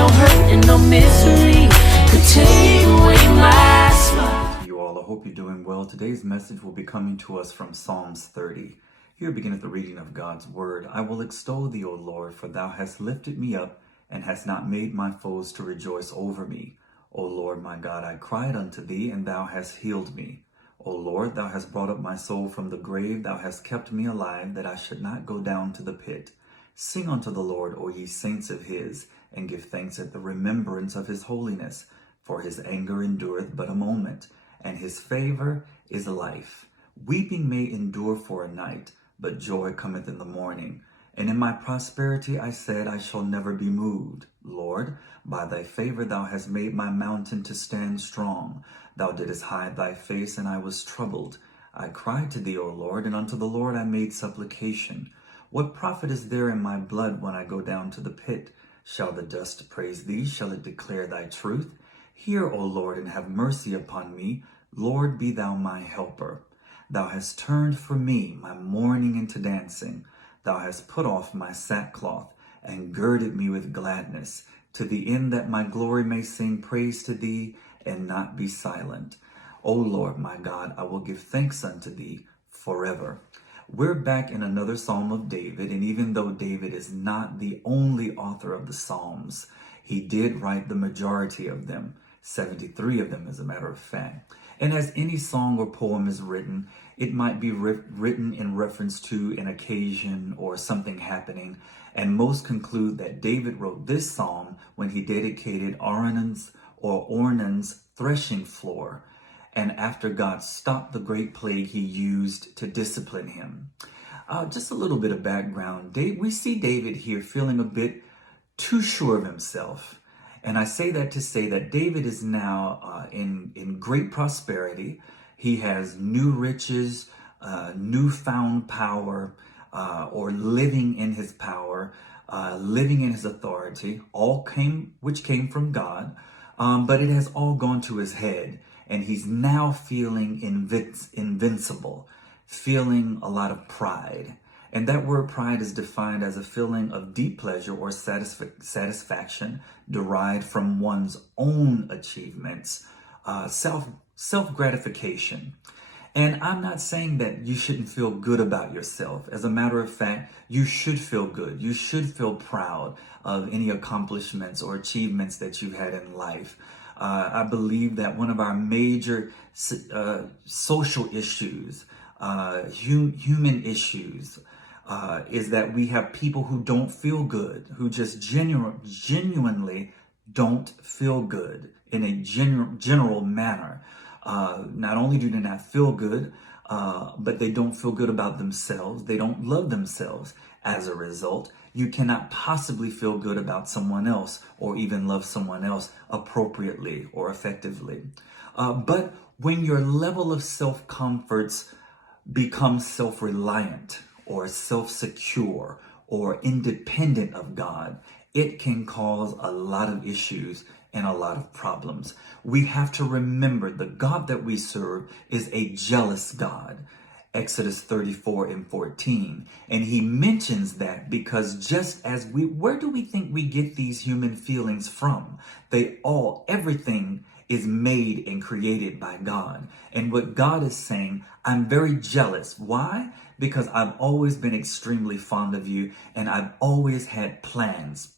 no hurt and no misery could take away my smile. You all, I hope you're doing well. Today's message will be coming to us from Psalms 30. Here beginneth the reading of God's word. I will extol thee, O Lord, for thou hast lifted me up and hast not made my foes to rejoice over me. O Lord my God, I cried unto thee, and thou hast healed me. O Lord, thou hast brought up my soul from the grave. Thou hast kept me alive, that I should not go down to the pit. Sing unto the Lord, O ye saints of his, and give thanks at the remembrance of his holiness. For his anger endureth but a moment, and his favor is life. Weeping may endure for a night, but joy cometh in the morning. And in my prosperity I said, I shall never be moved. Lord, by thy favor thou hast made my mountain to stand strong. Thou didst hide thy face, and I was troubled. I cried to thee, O Lord, and unto the Lord I made supplication. What profit is there in my blood when I go down to the pit? Shall the dust praise thee? Shall it declare thy truth? Hear, O Lord, and have mercy upon me. Lord, be thou my helper. Thou hast turned for me my mourning into dancing. Thou hast put off my sackcloth and girded me with gladness, to the end that my glory may sing praise to thee and not be silent. O Lord, my God, I will give thanks unto thee forever. We're back in another Psalm of David, and even though David is not the only author of the Psalms, he did write the majority of them, 73 of them as a matter of fact. And as any song or poem is written, it might be written in reference to an occasion or something happening, and most conclude that David wrote this psalm when he dedicated Ornan's threshing floor, and after God stopped the great plague he used to discipline him. Just a little bit of background. We see David here feeling a bit too sure of himself. And I say that to say that David is now in great prosperity. He has new riches, newfound power, or living in his power, living in his authority, which came from God. But it has all gone to his head, and he's now feeling invincible, feeling a lot of pride. And that word pride is defined as a feeling of deep pleasure or satisfaction derived from one's own achievements, self-gratification. And I'm not saying that you shouldn't feel good about yourself. As a matter of fact, you should feel good. You should feel proud of any accomplishments or achievements that you've had in life. I believe that one of our major social issues, human issues, is that we have people who don't feel good, who just genuinely don't feel good in a general manner. Not only do they not feel good, but they don't feel good about themselves. They don't love themselves. As a result, you cannot possibly feel good about someone else or even love someone else appropriately or effectively. But when your level of self-comforts becomes self-reliant or self-secure or independent of God, it can cause a lot of issues and a lot of problems. We have to remember the God that we serve is a jealous God. Exodus 34:14. And he mentions that because just as where do we think we get these human feelings from? Everything is made and created by God. And what God is saying, I'm very jealous. Why? Because I've always been extremely fond of you, and I've always had plans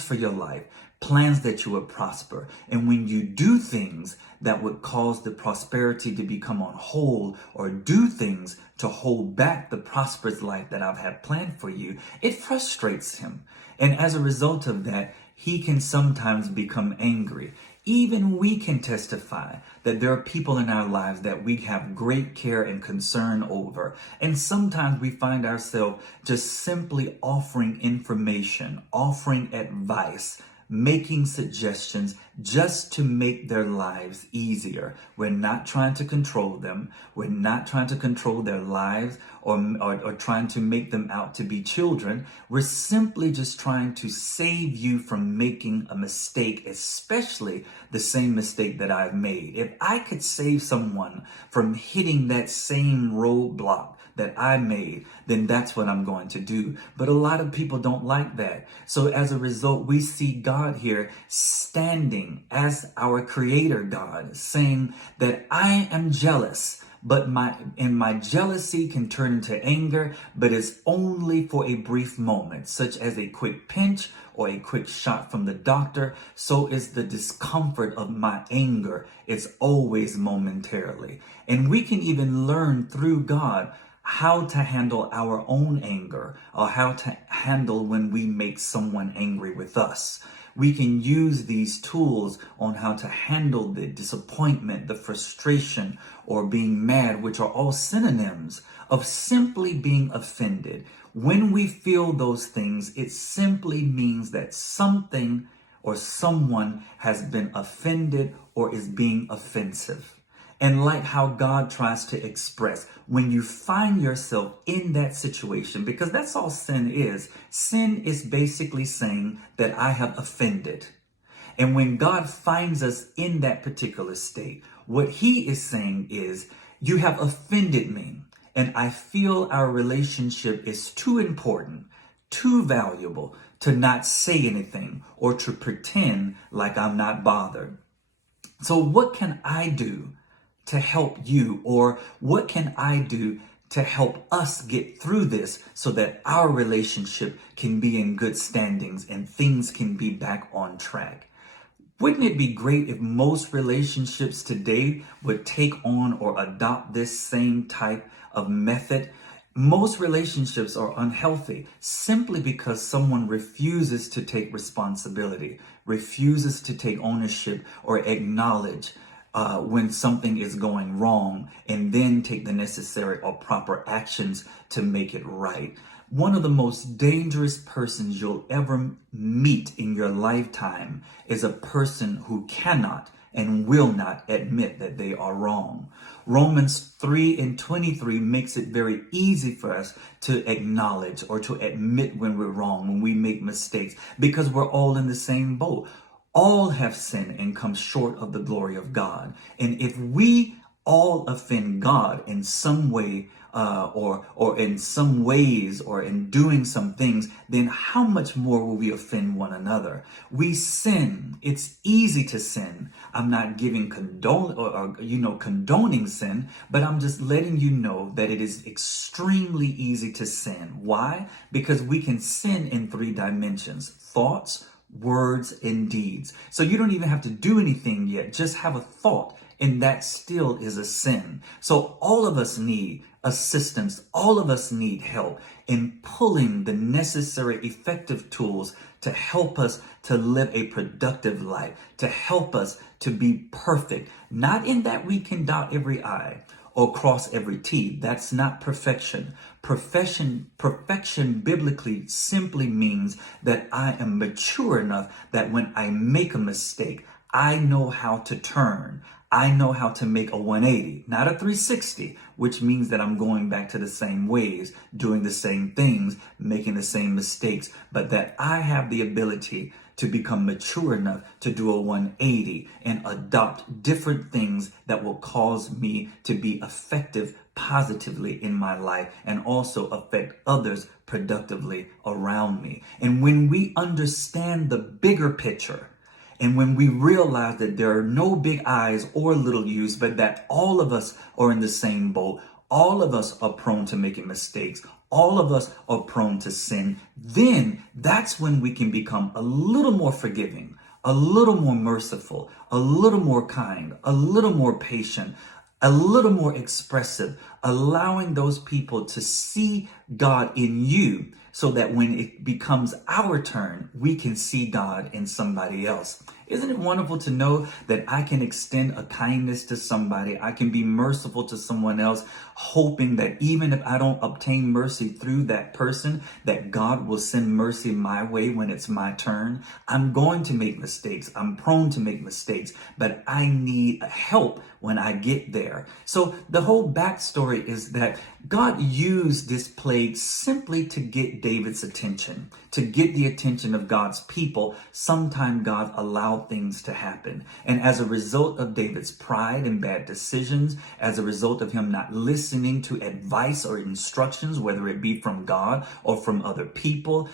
for your life, plans that you would prosper. And when you do things that would cause the prosperity to become on hold, or do things to hold back the prosperous life that I've had planned for you, it frustrates him. And as a result of that, he can sometimes become angry. Even we can testify that there are people in our lives that we have great care and concern over. And sometimes we find ourselves just simply offering information, offering advice, making suggestions just to make their lives easier. We're not trying to control them. We're not trying to control their lives or trying to make them out to be children. We're simply just trying to save you from making a mistake, especially the same mistake that I've made. If I could save someone from hitting that same roadblock that I made, then that's what I'm going to do. But a lot of people don't like that. So as a result, we see God here standing as our creator God, saying that I am jealous. But my jealousy can turn into anger, but it's only for a brief moment, such as a quick pinch or a quick shot from the doctor. So is the discomfort of my anger. It's always momentarily. And we can even learn through God how to handle our own anger, or how to handle when we make someone angry with us. We can use these tools on how to handle the disappointment, the frustration, or being mad, which are all synonyms of simply being offended. When we feel those things, it simply means that something or someone has been offended or is being offensive. And like how God tries to express, when you find yourself in that situation, because that's all sin is basically saying that I have offended. And when God finds us in that particular state, what he is saying is, you have offended me, and I feel our relationship is too important, too valuable to not say anything or to pretend like I'm not bothered. So what can I do to help you, or what can I do to help us get through this so that our relationship can be in good standings and things can be back on track? Wouldn't it be great if most relationships today would take on or adopt this same type of method? Most relationships are unhealthy simply because someone refuses to take responsibility, refuses to take ownership or acknowledge when something is going wrong, and then take the necessary or proper actions to make it right. One of the most dangerous persons you'll ever meet in your lifetime is a person who cannot and will not admit that they are wrong. Romans 3:23 makes it very easy for us to acknowledge or to admit when we're wrong, when we make mistakes, because we're all in the same boat. All have sinned and come short of the glory of God. And if we all offend God in some way, or in some ways, or in doing some things, then how much more will we offend one another? We sin. It's easy to sin. I'm not giving condoning sin, but I'm just letting you know that it is extremely easy to sin. Why? Because we can sin in 3 dimensions: thoughts, words, and deeds. So you don't even have to do anything yet. Just have a thought, and that still is a sin. So all of us need assistance. All of us need help in pulling the necessary effective tools to help us to live a productive life, to help us to be perfect. Not in that we can dot every I or cross every T. That's not perfection. Perfection biblically simply means that I am mature enough that when I make a mistake, I know how to turn. I know how to make a 180, not a 360, which means that I'm going back to the same ways, doing the same things, making the same mistakes, but that I have the ability to become mature enough to do a 180 and adopt different things that will cause me to be effective positively in my life and also affect others productively around me. And when we understand the bigger picture, and when we realize that there are no big I's or little U's, but that all of us are in the same boat, all of us are prone to making mistakes, all of us are prone to sin, then that's when we can become a little more forgiving, a little more merciful, a little more kind, a little more patient, a little more expressive, allowing those people to see God in you, so that when it becomes our turn, we can see God in somebody else. Isn't it wonderful to know that I can extend a kindness to somebody? I can be merciful to someone else, hoping that even if I don't obtain mercy through that person, that God will send mercy my way when it's my turn. I'm going to make mistakes. I'm prone to make mistakes, but I need help when I get there. So the whole backstory is that God used this plague simply to get David's attention, to get the attention of God's people. Sometime God allowed allowed things to happen. And as a result of David's pride and bad decisions, as a result of him not listening to advice or instructions, whether it be from God or from other people,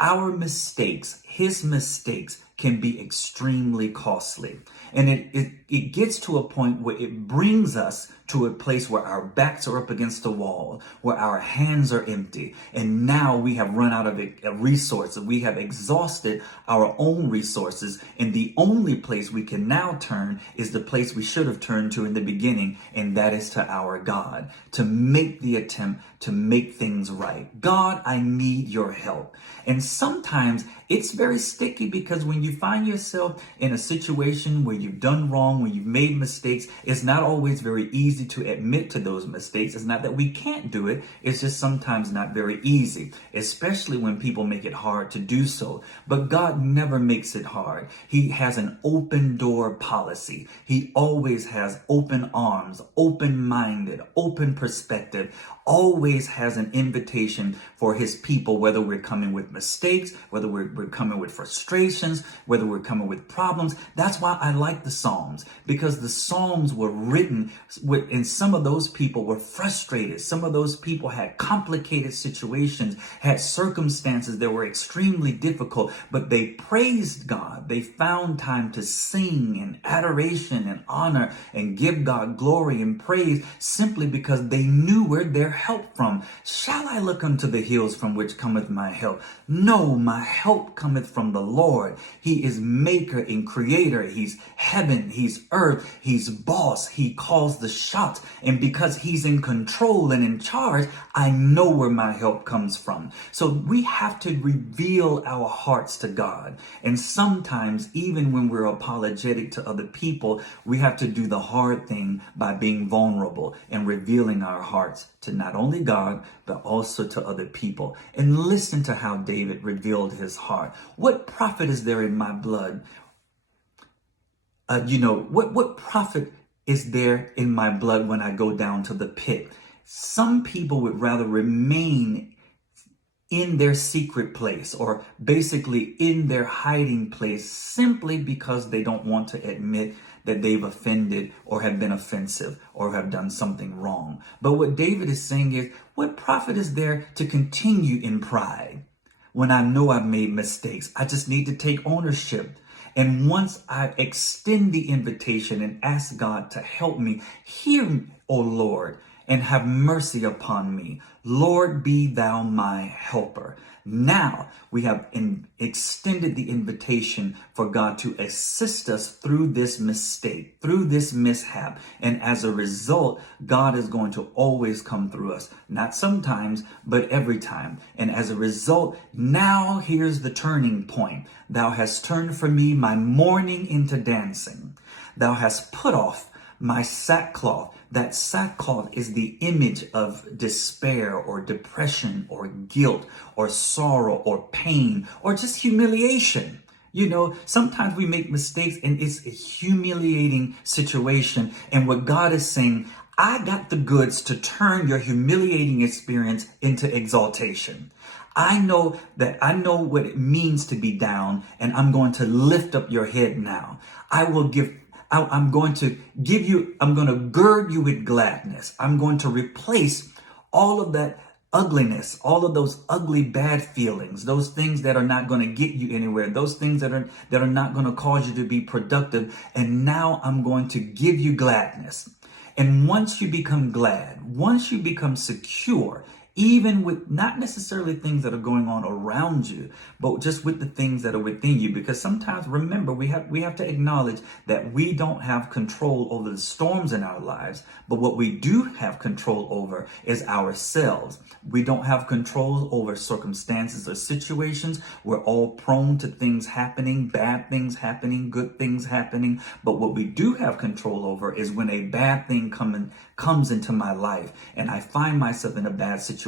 our mistakes, his mistakes, can be extremely costly. And it gets to a point where it brings us to a place where our backs are up against the wall, where our hands are empty, and now we have run out of resources. We have exhausted our own resources, and the only place we can now turn is the place we should have turned to in the beginning, and that is to our God, to make the attempt to make things right. God, I need your help. And sometimes it's very sticky, because when you find yourself in a situation where you've done wrong, where you've made mistakes, it's not always very easy to admit to those mistakes. It's not that we can't do it. It's just sometimes not very easy, especially when people make it hard to do so. But God never makes it hard. He has an open door policy. He always has open arms, open-minded, open perspective, always has an invitation for his people, whether we're coming with mistakes, whether we're coming with frustrations, whether we're coming with problems. That's why I like the Psalms, because the Psalms were written with, and some of those people were frustrated. Some of those people had complicated situations, had circumstances that were extremely difficult, but they praised God. They found time to sing in adoration and honor and give God glory and praise, simply because they knew where their help from. Shall I look unto the hills from which cometh my help? No, my help cometh from the Lord. He is maker and creator. He's heaven, he's earth, he's boss. He calls the shots. And because he's in control and in charge, I know where my help comes from. So we have to reveal our hearts to God. And sometimes, even when we're apologetic to other people, we have to do the hard thing by being vulnerable and revealing our hearts to not only God, but also to other people. And listen to how David revealed his heart. What profit is there in my blood? What profit is there in my blood when I go down to the pit? Some people would rather remain in their secret place, or basically in their hiding place, simply because they don't want to admit that they've offended or have been offensive or have done something wrong. But what David is saying is, what profit is there to continue in pride when I know I've made mistakes? I just need to take ownership. And once I extend the invitation and ask God to help me, hear me, O Lord, and have mercy upon me. Lord, be thou my helper. Now we have extended the invitation for God to assist us through this mistake, through this mishap. And as a result, God is going to always come through us. Not sometimes, but every time. And as a result, now here's the turning point. Thou hast turned for me my mourning into dancing. Thou hast put off my sackcloth. That sackcloth is the image of despair or depression or guilt or sorrow or pain or just humiliation. Sometimes we make mistakes and it's a humiliating situation. And what God is saying, I got the goods to turn your humiliating experience into exaltation. I know what it means to be down, and I'm going to lift up your head now. I'm going to gird you with gladness. I'm going to replace all of that ugliness, all of those ugly, bad feelings, those things that are not going to get you anywhere, those things that are not going to cause you to be productive. And now I'm going to give you gladness. And once you become glad, once you become secure, even with not necessarily things that are going on around you, but just with the things that are within you. Because sometimes, remember, we have to acknowledge that we don't have control over the storms in our lives, but what we do have control over is ourselves. We don't have control over circumstances or situations. We're all prone to things happening, bad things happening, good things happening. But what we do have control over is when a bad thing comes into my life and I find myself in a bad situation,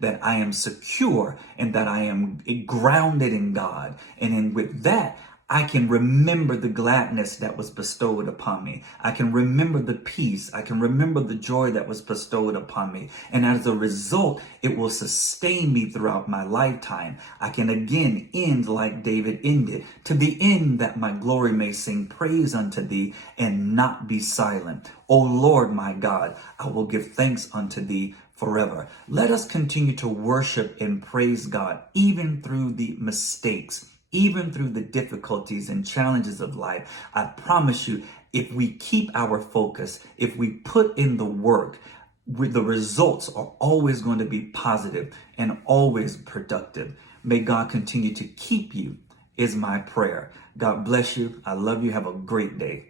that I am secure and that I am grounded in God. And with that, I can remember the gladness that was bestowed upon me. I can remember the peace. I can remember the joy that was bestowed upon me. And as a result, it will sustain me throughout my lifetime. I can again end like David ended, to the end that my glory may sing praise unto thee and not be silent. O Lord, my God, I will give thanks unto thee forever. Let us continue to worship and praise God, even through the mistakes, even through the difficulties and challenges of life. I promise you, if we keep our focus, if we put in the work, the results are always going to be positive and always productive. May God continue to keep you, is my prayer. God bless you. I love you. Have a great day.